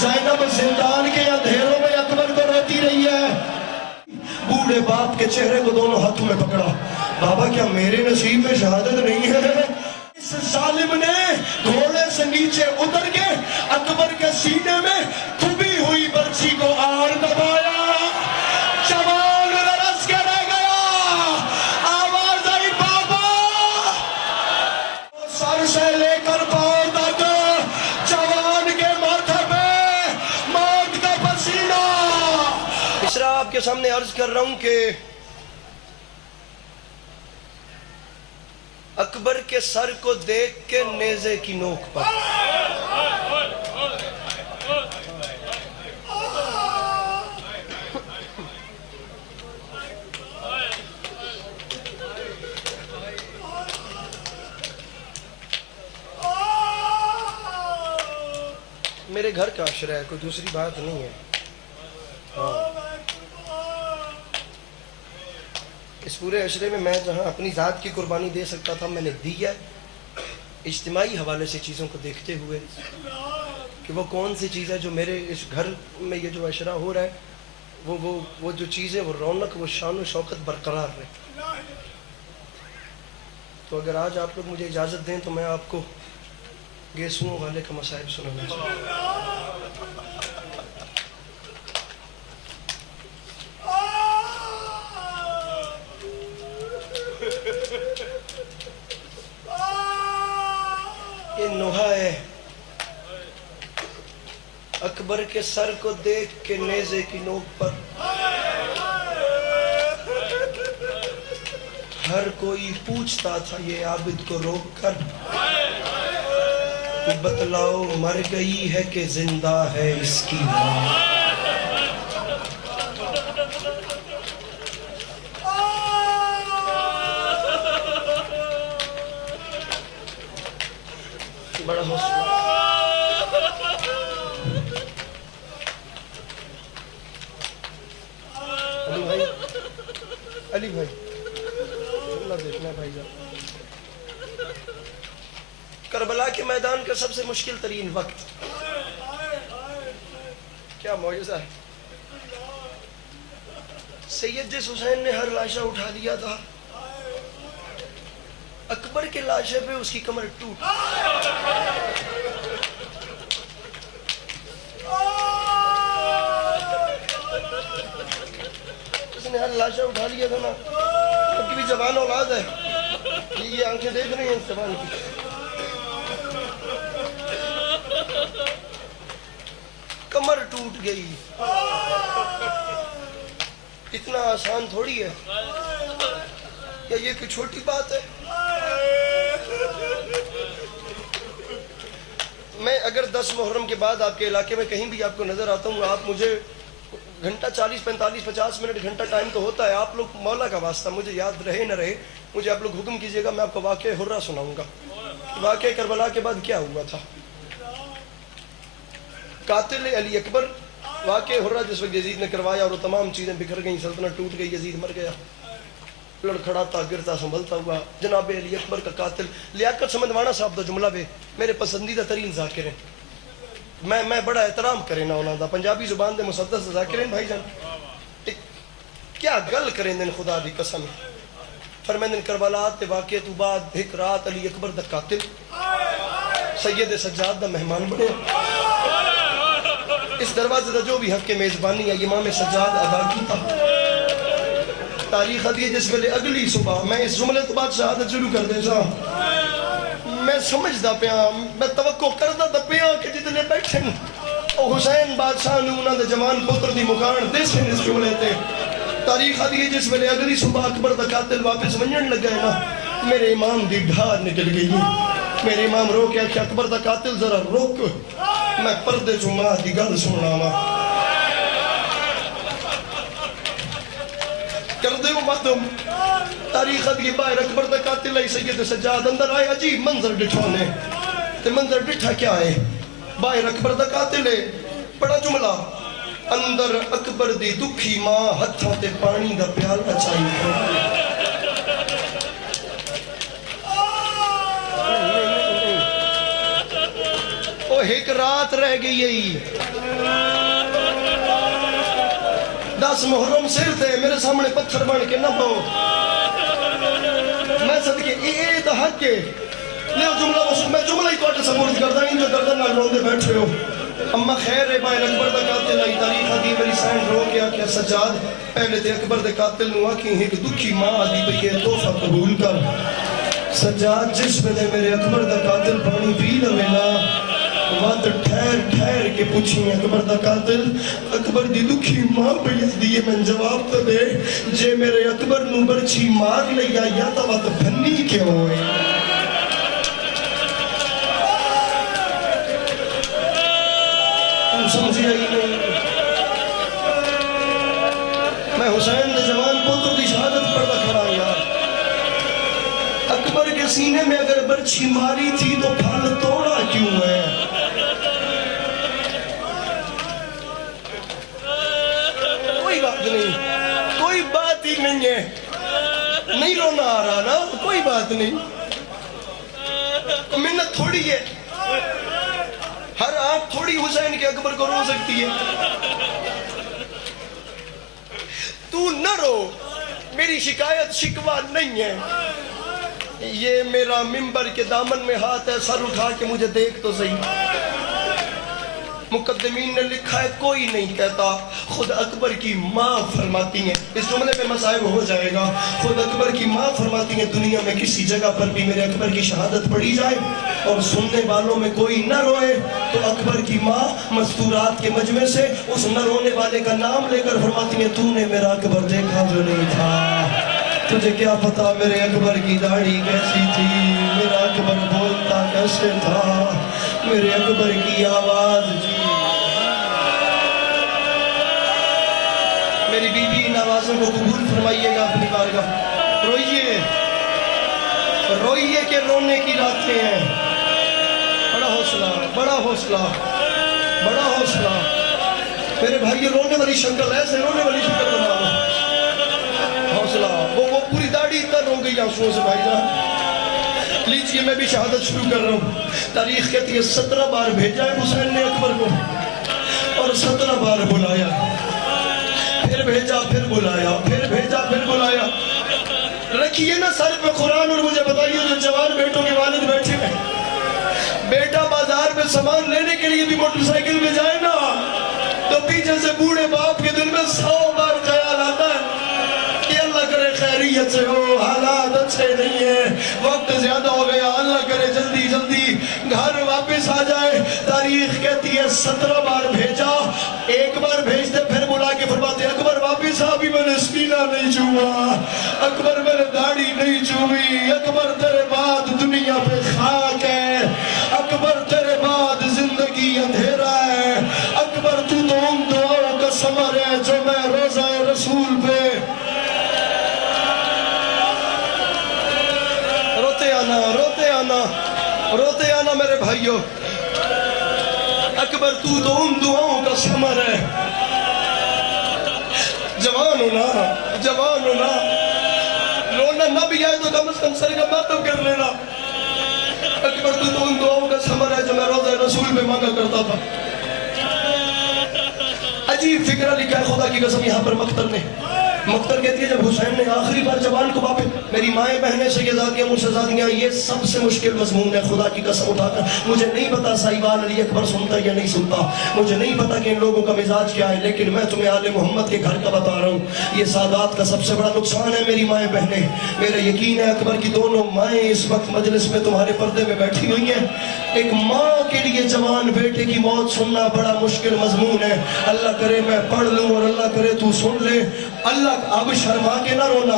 زینب زندان کے اندھیروں میں اکبر کو روتی رہی ہے. بوڑھے باپ کے چہرے کو دونوں ہاتھوں میں پکڑا. بابا کیا میرے نصیب میں شہادت نہیں ہے؟ اس ظالم نے گھوڑے سے نیچے اتر کے اکبر کے سینے میں تھبی ہوئی برچی کو آڑ دبایا. جوان لرز کے رہ گیا. آواز آئی بابا. سر سے لے کر پاؤں تک جوان کے ماتھے پہ موت کا پسینہ. اسرا آپ کے سامنے عرض کر رہا ہوں کہ اکبر کے سر کو دیکھ کے نیزے کی نوک پر میرے گھر کا عشرہ ہے, کوئی دوسری بات نہیں ہے. اس پورے عشرے میں میں جہاں اپنی ذات کی قربانی دے سکتا تھا میں نے دی ہے, اجتماعی حوالے سے چیزوں کو دیکھتے ہوئے کہ وہ کون سی چیز ہے جو میرے اس گھر میں یہ جو عشرہ ہو رہا ہے وہ جو چیزیں وہ رونق وہ شان و شوکت برقرار رہے. تو اگر آج آپ لوگ مجھے اجازت دیں تو میں آپ کو گیسوؤں والے کا مصائب سنانا چاہتا ہوں. یہ نوحہ ہے اکبر کے سر کو دیکھ کے نیزے کی نوک پر ہر کوئی پوچھتا تھا یہ عابد کو روک کر, تو بتلاؤ مر گئی ہے کہ زندہ ہے اس کی ماں. بڑا حوصلہ. علی بھائی, علی بھائی اللہ دیکھنا بھائی جان. کربلا کے میدان کا سب سے مشکل ترین وقت, کیا معجزہ ہے. سید جس حسین نے ہر لاشا اٹھا دیا تھا, اکبر کے لاشے پہ اس کی کمر ٹوٹ. اس نے ہر لاشا اٹھا لیا تھا نا. اب کی بھی جوان اولاد ہے, یہ آنکھیں دیکھ رہی ہیں اس جوان کی. کمر ٹوٹ گئی. اتنا آسان تھوڑی ہے, کیا یہ کوئی چھوٹی بات ہے؟ میں اگر 10 محرم کے بعد آپ کے علاقے میں کہیں بھی آپ کو نظر آتا ہوں, آپ مجھے گھنٹہ 40 45 50 منٹ گھنٹہ ٹائم تو ہوتا ہے, آپ لوگ مولا کا واسطہ مجھے یاد رہے نہ رہے مجھے آپ لوگ حکم کیجئے گا, میں آپ کو واقعہ حرہ سناؤں گا. واقعہ کربلا کے بعد کیا ہوا تھا. قاتل علی اکبر واقعہ حرہ جس وقت یزید نے کروایا اور وہ تمام چیزیں بکھر گئیں, سلطنت ٹوٹ گئی, یزید مر گیا, لڑکھڑاتا گرتا سنبھلتا ہوا جناب علی اکبر کا قاتل. لیاقت سمندوانا صاحب دا جملہ بے میرے پسندیدہ ترین ذاکر ہیں, میں بڑا احترام کریں نا انہوں دا, پنجابی زبان دے مسدس ذاکر ہیں بھائی جان. کیا گل کریں دن خدا دی قسم. فرمائیں دن کربلات تے واقعہ تو بعد ایک رات علی اکبر دا قاتل سید سجاد دا مہمان بنے. اس دروازے دا جو بھی حق کے میزبانی ہے امام سجاد ادا کیتا. تاریخ دی جس ویلے اگلی صبح میں اس جملے تو بعد شہادت شروع کر دے سا, میں سمجھدا پیا, میں توقع کردا تے پیا کہ جتنے بیٹھے او حسین بادشاہ نے انہاں دے جوان پتر دی مکان دے سن اس جملے تے. تاریخ دی جس ویلے اگلی صبح اکبر دا قاتل واپس ونجن لگا ہے نا, میرے امام دی ڈھار نکل گئی. میرے امام رو کے کہ اکبر دا قاتل ذرا روک, میں پردے چوں ماں دی گل سننا وا. کر دے وہ ماتم. تاریخ دی باہر اکبر دا قاتل ہے سید سجاد اندر آئے, عجیب منظر ڈٹھونے تے منظر ڈٹھا کیا ہے. باہر اکبر دا قاتل ہے, بڑا جملہ, اندر اکبر دی دکھی ماں ہتھاں تے پانی دا پیالہ چاہیے. ایک رات رہ گئی ہے 10 محرم سر تھے میرے سامنے پتھر بن کے نہ پاؤ میں صدقے اے دا حق ہے لیو جملہ میں جملہ ہی تو اٹھے سپورٹ کرتا ہوں جو گردن نہ روندے بیٹھے ہو اما خیر ہے بھائی اکبر دا قاتل آئی تاریخ آدھی میری سائن رو کے آکھیا سجاد پہلے تے اکبر دے قاتل نو آکھی ایک دکھی ماں آدھی بھئی یہ توفہ قبول کر سجاد جس میں نے میرے اکبر دا قاتل پانی پی لوینا وقت ٹھہر کے پوچھیں اکبر دا قاتل اکبر دی دکھی ماں بیت دیئے میں جواب تو دے جے میرے اکبر نو برچھی مار لیا یا تا وقت بھنی کیوں ہوئے تم سمجھی آئی نہیں میں حسین دے جوان پوتر دی شہادت پر کھڑا یار اکبر کے سینے میں اگر برچھی ماری تھی تو پھل توڑا کیوں ہے کوئی بات ہی نہیں ہے نہیں رونا آ رہا نا کوئی بات نہیں منت تھوڑی ہے ہر آنکھ تھوڑی حسین کے اکبر کو رو سکتی ہے تو نہ رو میری شکایت شکوہ نہیں ہے یہ میرا ممبر کے دامن میں ہاتھ ہے سر اٹھا کے مجھے دیکھ تو صحیح مقدمین نے لکھا ہے کوئی نہیں کہتا خود اکبر کی ماں فرماتی ہیں اس جملے پہ مسائب ہو جائے گا خود اکبر کی ماں فرماتی ہیں دنیا میں کسی جگہ پر بھی میرے اکبر کی شہادت پڑھی جائے اور سننے والوں میں کوئی نہ روئے تو اکبر کی ماں مستورات کے مجمع سے اس نہ رونے والے کا نام لے کر فرماتی ہیں تو نے میرا اکبر دیکھا جو نہیں تھا تجھے کیا پتا میرے اکبر کی داڑھی کیسی تھی میرا اکبر بولتا کیسے تھا میرے اکبر کی آواز جی میری بی بی نوازوں کو قبول فرمائیے گا اپنی بارگاہ روئیے روئیے کہ رونے کی راتیں ہیں بڑا حوصلہ بڑا حوصلہ بڑا حوصلہ میرے بھائی رونے والی شکل ایسے رونے والی شکل بنا لو حوصلہ وہ پوری داڑھی تر ہو گئی آنسوؤں سے بھائی جان لیجئے میں بھی شہادت شروع کر رہا ہوں تاریخ کہتی ہے 17 بار بھیجا ہے حسین نے اکبر کو اور 17 بار بلایا پھر بھیجا پھر بلایا پھر بھیجا پھر بلایا رکھیے نا سر پہ قرآن اور مجھے بتائیے جو جوان بیٹوں کے والد بیٹھے ہیں بیٹا بازار پہ سامان لینے کے لیے بھی موٹر سائیکل میں جائے نا تو پیچھے سے بوڑھے باپ کے دل میں 100 بار خیال آتا ہے کہ اللہ کرے خیریت سے ہو حالات اچھے نہیں ہیں وقت زیادہ ہو گیا اللہ کرے جلدی جلدی گھر واپس آ جائے تاریخ کہتی ہے 17 بار بھیجا ایک بار بھیجتے پھر بلا کے فرماتے اکبر واپس آ بھی میں نے سینہ نہیں چھوا اکبر میں نے داڑھی نہیں چھوئی اکبر تیرے بعد دنیا پہ خاک ہے اکبر تیرے بعد زندگی اندھیرا ہے اکبر تو ان دعاؤں کا ثمر ہے جو میں روزہ رسول پہ روتے آنا میرے بھائیوں اکبر تو ان دعاؤں کا ثمر ہے جوان ہونا رونا نہ بھی آئے تو کم از کم سر کا ماتم کر لینا اکبر تو ان دعاؤں کا ثمر ہے جو میں روزہ رسول پہ مانگا کرتا تھا عجیب فکرہ لکھا ہے خدا کی قسم یہاں پر مختر نے مختر کہتی ہے جب حسین نے آخری بار جوان کو واپس میری مائیں بہنیں شہزادیاں مرشدزادیاں یہ سب سے مشکل مضمون ہے خدا کی قسم اٹھا کر مجھے نہیں پتا سائیوان علی اکبر سنتا یا نہیں سنتا مجھے نہیں پتا کہ ان لوگوں کا مزاج کیا ہے لیکن میں تمہیں آل محمد کے گھر کا بتا رہا ہوں یہ سادات کا سب سے بڑا نقصان ہے میری مائیں بہنیں میرا یقین ہے اکبر کی دونوں مائیں اس وقت مجلس میں تمہارے پردے میں بیٹھی ہوئی ہیں ایک ماں کے لیے جوان بیٹے کی موت سننا بڑا مشکل مضمون ہے اللہ کرے میں پڑھ لوں اور اللہ کرے تو سن لے اللہ اب شرما کے نہ رونا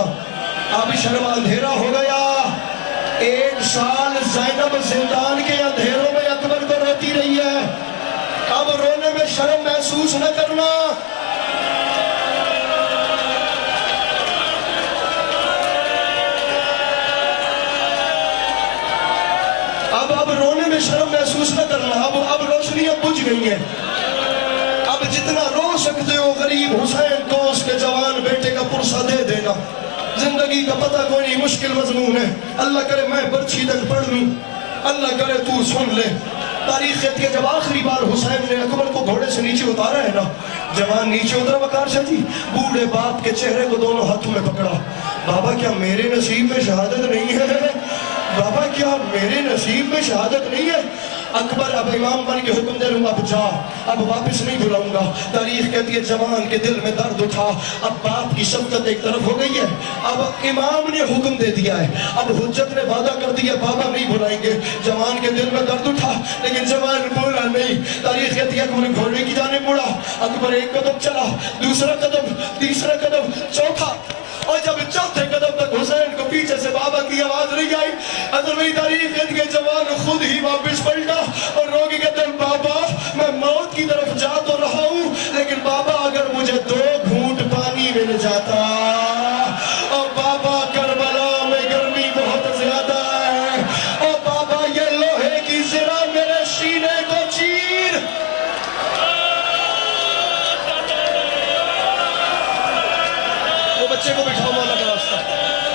اب شرما اندھیرا ہو گیا 1 سال زینب زندان کے اندھیروں میں اکبر کو روتی رہی ہے اب رونے میں شرم محسوس نہ کرنا اب رونے میں شرم محسوس نہ کرنا اب روشنیاں بجھ گئی ہیں اب جتنا رو سکتے ہو غریب حسین کو اس کے جوان بیٹے کا پرسہ دے دینا زندگی کا پتہ کوئی نہیں مشکل مضمون ہے اللہ کرے میں برچھی تک پڑھ لوں اللہ کرے تو سن لے تاریخ کہتی ہے جب آخری بار حسین نے اکبر کو گھوڑے سے نیچے اتارا ہے نا، جوان نیچے اترا وقار شاہ جی، بوڑھے باپ کے چہرے کو دونوں ہاتھوں میں پکڑا. بابا کیا میرے نصیب میں شہادت نہیں ہے؟ بابا کیا میرے نصیب میں شہادت نہیں ہے؟ اکبر اب امام بن کے حکم دے لوں گا، اب جا، اب واپس نہیں بلاؤں گا. تاریخ کہتی ہے جوان کے دل میں درد اٹھا. اب باپ کی شفقت ایک طرف ہو گئی ہے، اب امام نے حکم دے دیا ہے، اب حجت نے وعدہ کر دیا بابا نہیں بلائیں گے. جوان کے دل میں درد اٹھا لیکن جوان بولا نہیں. تاریخ کہتی ہے اکبر گھوڑے کی جانب مڑا. اکبر ایک قدم چلا، دوسرا قدم، تیسرا قدم، چوتھا، اور جب چوتھے قدم تک حسین کو پیچھے سے بابا کی آواز نہیں آئی، عظمی تاریخ کے جوان خود ہی واپس پلٹا اور رو کے کہتے ہیں بابا میں موت کی طرف جا تو رہا ہوں لیکن بابا اگر مجھے 2 گھونٹ پانی مل جاتا. اور بابا کربلا میں گرمی بہت زیادہ ہے، اور بابا یہ لوہے کی زرہ میرے سینے کو چیر. بچے کو بٹھاؤ مولا کا واسطہ،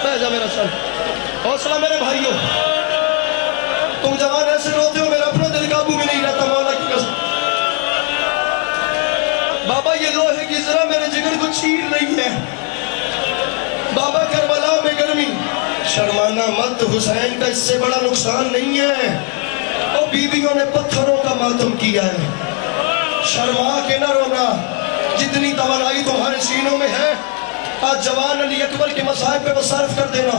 بہ جا میرا سن، حوصلہ میرے بھائیوں. تم جوان ایسے روتے ہو، میرا اپنا دل قابو میں نہیں رہتا مولا کی قسم. بابا یہ لوہے کی زرہ میرے جگر کو چیر رہی ہے. بابا کربلا میں گرمی. شرمانا مت، حسین کا اس سے بڑا نقصان نہیں ہے. اور بیویوں نے پتھروں کا ماتم کیا ہے. شرما کے نہ رونا، جتنی توانائی تمہارے سینوں میں ہے آج جوان علی اکبر کے مصائب پہ صرف کر دینا.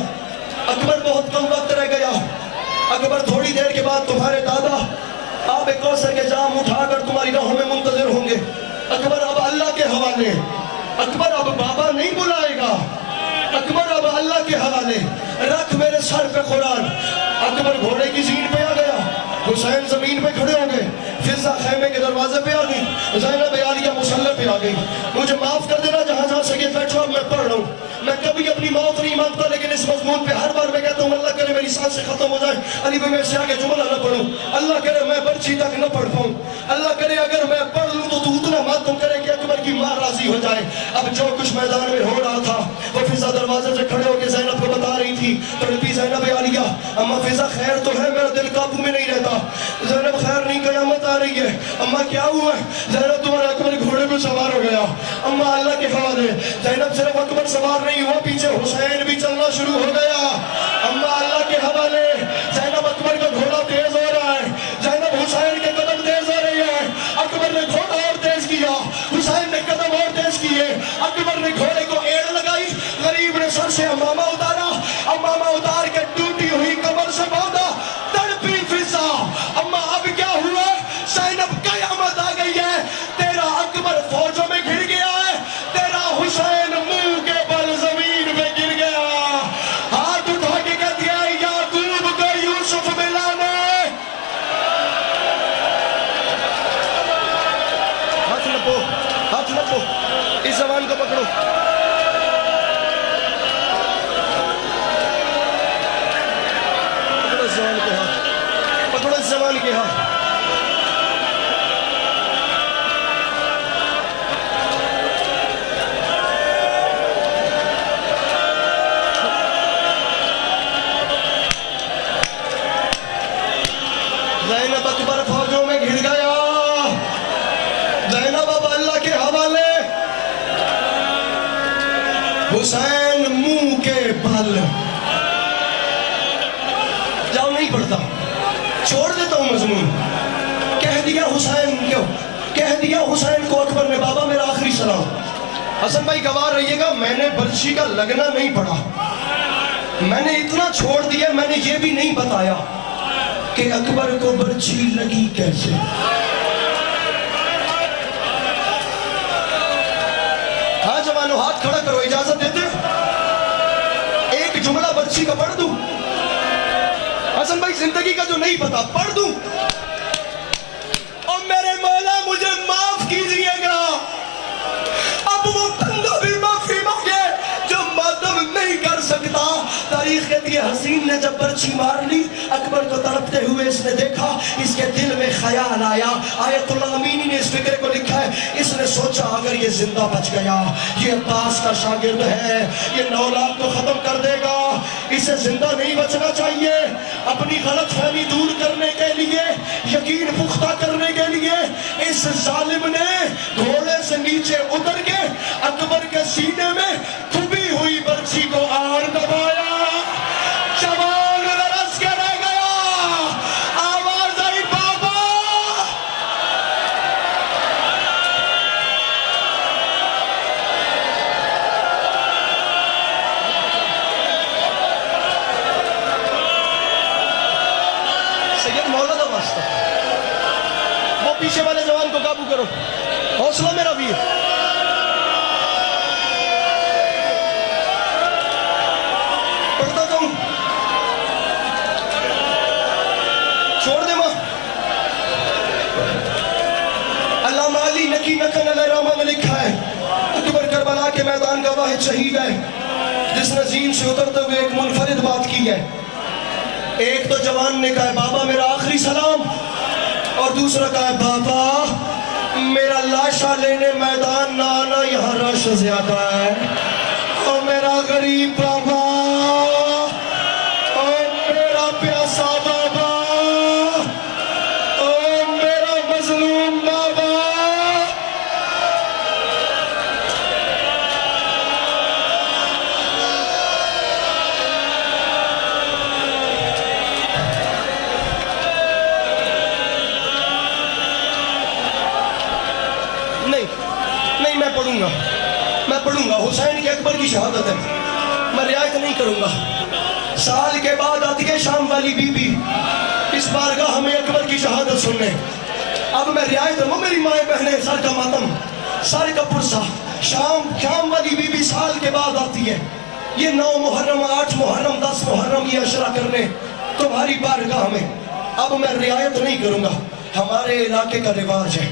اکبر بہت کم وقت رہ گیا. اکبر تھوڑی دیر کے بعد تمہارے دادا آب کوثر کے جام اٹھا کر تمہاری راہوں میں منتظر ہوں گے. اکبر اب اللہ کے حوالے. اکبر اب بابا نہیں بلائے گا. اکبر اب اللہ کے حوالے. رکھ میرے سر پہ قرآن. اکبر گھوڑے کی زین پہ آ گیا، حسین زمین پہ کھڑے ہو گئے. فضا خیمے کے دروازے پہ آ گئی، زینب عالیہ مصلی پہ آ گئی. مجھے معاف کر دینا جہاں جہاں سے یہ بیٹھو، اب میں پڑھ رہا ہوں. میں کبھی اپنی موت نہیں مانگتا لیکن اس مضمون پہ ہر بار میں کہتا ہوں اللہ کرے میری سانس سے ختم ہو جائے، علی بھائی میں سے آگے جملہ نہ پڑھوں. اللہ کرے میں برچی تک نہ پڑھ پاؤں. اللہ کرے اگر میں پڑھ لوں تو اتنا ماتم کرے کہ اکبر کی ماں راضی ہو جائے. اب جو کچھ میدان میں ہو رہا تھا وہ فضا دروازے سے کھڑے ہو کے زینب کو بتا رہی تھی. تڑپی زینب عالیہ، اما فضا خیر تو ہے، میرا دل قابو میں نہیں رہتا. زینب خیر نہیں، قیامت آ رہی ہے. اما کیا ہوا ہے؟ زینب تمہارا اکبر گھوڑے پہ سوار ہو گیا. اما اللہ کے حوالے. زینب صرف اکبر سوار نہیں ہوا، پیچھے حسین بھی چلنا شروع ہو گیا. اما اللہ کے حوالے. زینب اکبر کا گھوڑا تیز ہو رہا ہے، زینب حسین کے قدم تیز ہو رہی ہے. اکبر نے گھوڑا اور تیز کیا، حسین نے قدم اور تیز کیے. اکبر نے گھوڑے کو ایڑ لگائی، غریب نے سر سے امامہ اتارا، امامہ اتار کے ٹوٹی ہوئی کمر سے باندھا. تڑپی فضا، اما اب کیا ہوا؟ زینب قیامت آ گئی ہے. تیرا اکبر فوجوں میں گھر گیا ہے، تیرا حسین منہ کے بل زمین میں گر گیا. ہاتھ اٹھا کے کہہ دیا یعقوب کو یوسف ملانے. ہاتھ لپو، ہاتھ لپو، اس زبان کو پکڑو. پکڑو اس زبان کے ہاتھ، پکڑو اس زبان کے ہاتھ. زینب اکبر فوجوں میں گھر گیا. زینب اب اللہ کے حوالے. حسین منہ کے بل. جاؤ نہیں پڑھتا، چھوڑ دیتا ہوں مضمون. کہہ دیا حسین کیوں؟ کہہ دیا حسین کو اکبر نے بابا میرا آخری سلام. حسن بھائی گواہ رہیے گا، میں نے برچی کا لگنا نہیں پڑھا. میں نے اتنا چھوڑ دیا، میں نے یہ بھی نہیں بتایا کہ اکبر کو برچی لگی کیسے. ہاں جوانو ہاتھ کھڑا کرو، اجازت دیتے ایک جملہ برچی کا پڑھ دوں؟ حسن بھائی زندگی کا جو نہیں پتا پڑھ دوں؟ اور میرے مولا مجھے معاف کیجئے گا. اب وہ بندہ بھی معافی مانگے جو ماتم نہیں کر سکتا. تاریخ کہتی ہے حسین نے جب برچی مار لی، اکبر کو تڑپتے ہوئے اس نے دیکھا، اس کے دل میں خیال آیا. آیت اللہ امینی نے اس فکر کو لکھا ہے، اس نے سوچا اگر یہ زندہ بچ گیا، یہ عباس کا شاگرد ہے، یہ 9 لاکھ کو ختم کر دے گا. اسے زندہ نہیں بچنا چاہیے. اپنی غلط فہمی دور کرنے کے لیے, یقین پختہ کرنے کے لیے اس ظالم نے گھوڑے سے نیچے اتر کے اکبر کے سینے میں تھبی ہوئی برچھی کو آڑ دبایا. جوان لرز کے رہ گیا. آواز آئی بابا. سید مولا دا واسطہ, وہ پیچھے والے جوان کو قابو کرو. حوصلہ میرا بھی ہے. پڑھتا جاؤں, چھوڑ دے ماں. علامہ علی نکی نکن علیہ الرحمہ نے لکھا ہے, اکبر کربلا کے میدان کا واحد شہید ہے جس نے زین سے اترتے ہوئے ایک منفرد بات کی ہے. ایک تو جوان نے کہا ہے بابا میرا آخری سلام, اور دوسرا کہا ہے بابا میرا لاشا لینے میدان نہ آنا, یہاں رش زیادہ ہے. اور میرا غریب بابا, اور میرا پیاسا بابا, اور میرا مظلوم بابا. نہیں میں پڑھوں گا. حسین کے اکبر کی شہادت ہے, میں رعایت نہیں کروں گا. سال کے بعد آتی ہے شام والی بی بی اس بارگاہ ہمیں اکبر کی شہادت سننے. اب میں رعایت کروں. میری مائیں بہنیں, سر کا ماتم, سر کا پرسہ, شام والی بی بی سال کے بعد آتی ہے. یہ 9 محرم, 8 محرم, 10 محرم یہ عشرہ کرنے تمہاری بارگاہ میں. اب میں رعایت نہیں کروں گا. ہمارے علاقے کا رواج ہے,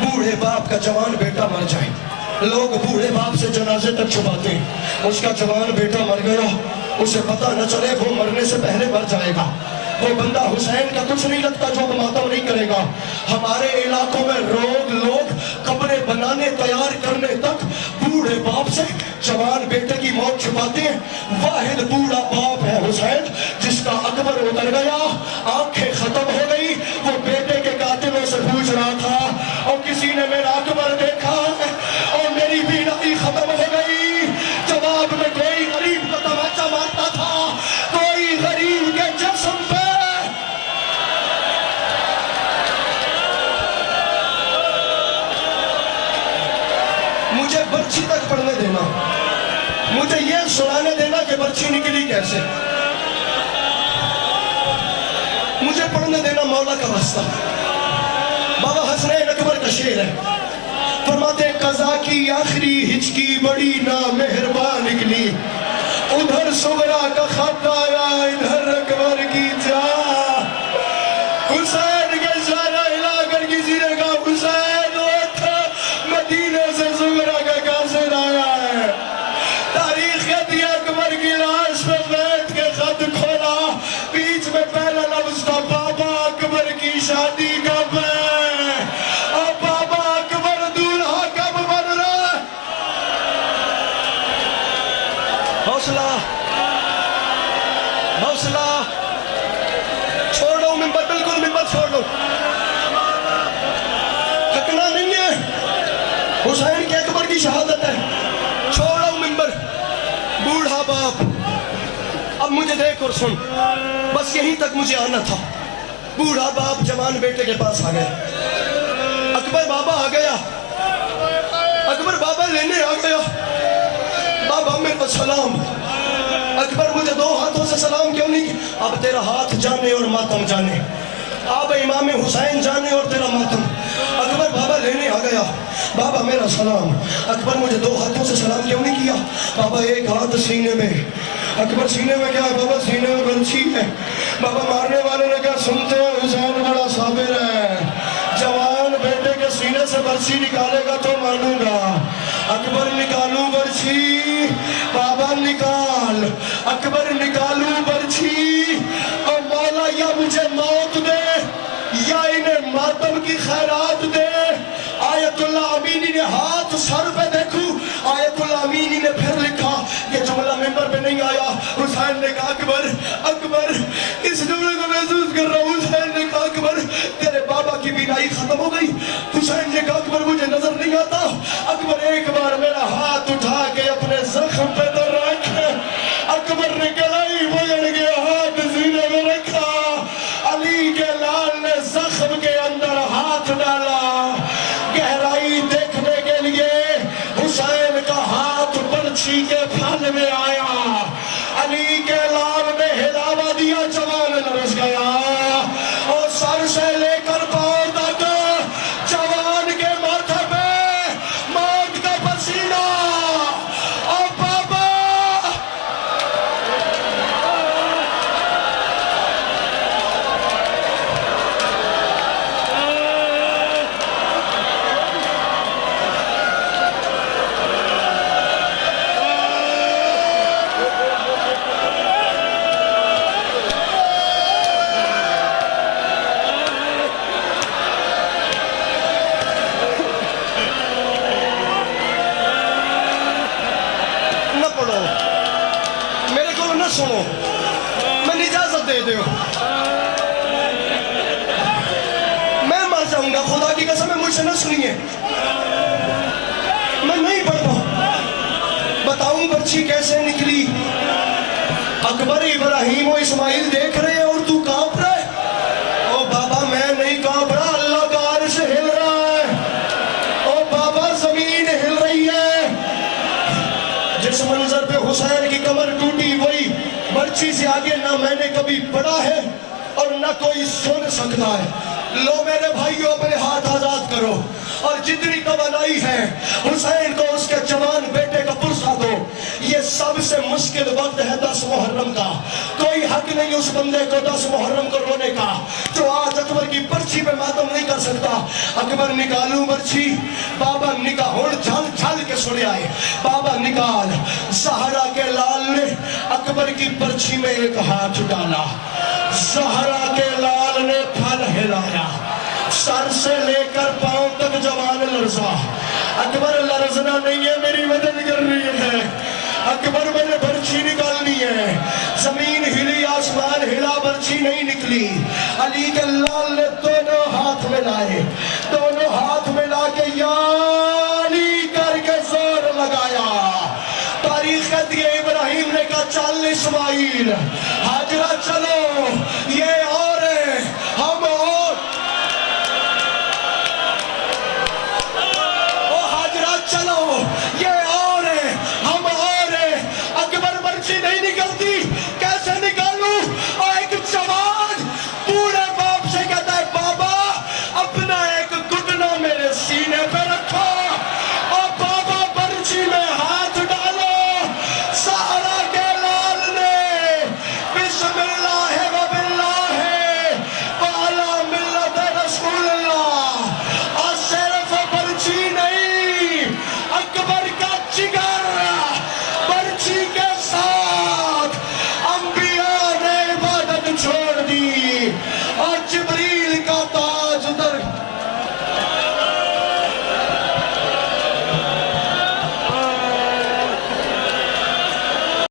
بوڑھے باپ کا جوان بیٹا مر جائے, لوگ بوڑھے باپ سے جنازے تک چھپاتے ہیں. اس کا جوان بیٹا مر گیا, اسے پتہ نہ چلے وہ مرنے سے پہلے مر جائے گا. وہ بندہ حسین کا کچھ نہیں لگتا جو ماتم نہیں کرے گا. ہمارے علاقوں میں لوگ قبریں بنانے تیار کرنے تک بوڑھے باپ سے جوان بیٹے کی موت چھپاتے ہیں. واحد بوڑھا باپ ہے حسین جس کا اکبر اتر گیا, آنکھیں ختم ہو گئی. وہ بیٹے کے قاتلوں سے پوچھ رہا تھا, اور کسی نے میرا اکبر دیکھا اور میری بینائی ختم ہو گئی. جواب میں کوئی غریب کو تماچا مارتا تھا, کوئی غریب کے جسم پہ. مجھے برچی تک پڑھنے دینا, مجھے یہ سنانے دینا کہ برچی نکلی کیسے. مجھے پڑھنے دینا مولا کا واسطہ. بابا حسنین اکبر کا شعر ہے, فرماتے قضا کی آخری ہچکی بڑی نامہربان نکلی. ادھر صغرا کا خط آیا, ادھر اکبر کی جا. حسین کے سارا ہلا کر کسی نے کہا حسین اٹھ, مدینے سے صغرا کا قاصد آیا ہے. تاریخ کہتی ہے اکبر کی لاش پہ بیٹھ کے خط کھولا, بیچ میں پہلا لفظ تھا بابا اکبر کی شادی کب ہے, اور بابا اکبر دولہا کب بن رہا ہے. حوصلہ, چھوڑ دو ممبر, بالکل ممبر چھوڑ دو, تھکنا نہیں ہے. حسین کے اکبر کی شہادت ہے, چھوڑو ممبر. بوڑھا باپ, اب مجھے دیکھ اور سن, بس یہیں تک مجھے آنا تھا. بوڑھا باپ جوان بیٹے کے پاس آ گیا. اکبر بابا آ گیا, اکبر بابا لینے آ گیا. بابا میرا سلام. اکبر مجھے 2 ہاتھوں سے سلام کیوں نہیں. اب تیرا ہاتھ جانے اور ماتم جانے, اب امام حسین جانے اور تیرا ماتم. اکبر بابا لینے آ گیا. بابا میرا سلام. اکبر مجھے 2 ہاتھوں سے سلام کیوں نہیں کیا. بابا ایک ہاتھ سینے میں. اکبر سینے میں کیا ہے. بابا سینے میں برچھی ہے. بابا مارنے والے نے کہا سنتے ہیں حسین بڑا صابر ہے, جوان بیٹے کے سینے سے برچھی نکالے گا تو مانوں گا. اکبر نکالوں برچھی, بابا نکال. اکبر نکالوں برچھی, اور مولا یا مجھے موت دے یا انہیں ماتم کی خیرات دے. آیت اللہ امینی نے ہاتھ سر پہ دیکھو, آیت اللہ امینی نے پھر لکھا, یہ جملہ ممبر پہ نہیں آیا, حسین حسین نے کہا اکبر اکبر، اس جملے کو محسوس کر رہا ہوں. حسین نے کہا اکبر تیرے بابا کی بینائی ختم ہو گئی. حسین نے کہا اکبر مجھے نظر نہیں آتا. اکبر ایک بار میرا ہاتھ اٹھا کے اپنے زخم پہ تو رکھ. اکبر نے کلائی پکڑ کے ہاتھ سینے میں رکھا. علی کے لال نے زخم کے اندر ہاتھ ڈالا. گہرائی دیکھنے کے لیے حسین کا ہاتھ برچھی کے پھل میں آیا. علی کے لال نے ہلاوا دیا، جوان لرز گیا اور سر سے لے کر پاؤں تک جوان کے ماتھے پہ موت کا پسینہ. اور بابا میرے کو نہ سنو، میں اجازت دے دیو، میں مر جاؤں گا. خدا کی قسم ہے مجھ سے نہ سنیے، میں نہیں پڑھ پاؤں. بتاؤں برچھی کیسے نکلی. اکبر ابراہیم و اسماعیل دیکھ رہے ہیں اور تو کانپ رہا ہے. او بابا میں نہیں کانپ رہا، اللہ کا عرش ہل رہا ہے. او بابا زمین ہل رہی ہے. جس منظر پہ حسین کی کمر ٹوٹی وہی برچھی سے آگے نہ میں نے کبھی پڑھا ہے اور نہ کوئی سن سکتا ہے. لو میرے بھائیوں اپنے ہاتھ آزاد کرو اور جتنی توانائی ہے حسین کو اس کے جوان بیٹے کا پرسہ دو. یہ سب سے مشکل وقت ہے 10 محرم کا. کوئی حق نہیں اس بندے کو 10 محرم کو رونے کا جو آج اکبر کی برچھی پہ ماتم نہیں کر سکتا. اکبر نکالوں برچھی؟ بابا نکال. جھل جھل کے سنے آئے بابا نکال. زہرا کے لال نے اکبر کی برچھی میں ایک ہاتھ ڈالا. زہرا کے لال نے پھل ہلایا. سر سے لے کر پاؤں تک جوان لرزا. اکبر لرزنا نہیں ہے، میری مدد کر رہی ہے. اکبر میں نے برچھی نکالنی ہے. زمین ہلی، آسمان ہلا، برچھی نہیں نکلی. علی کے لال نے دونوں ہاتھ ملائے. دونوں ہاتھ ملا کے یا علی کر کے زور لگایا. تاریخ کہتی ہے ابراہیم نے کہا چل اسماعیل، ہاجرہ چلو. یہ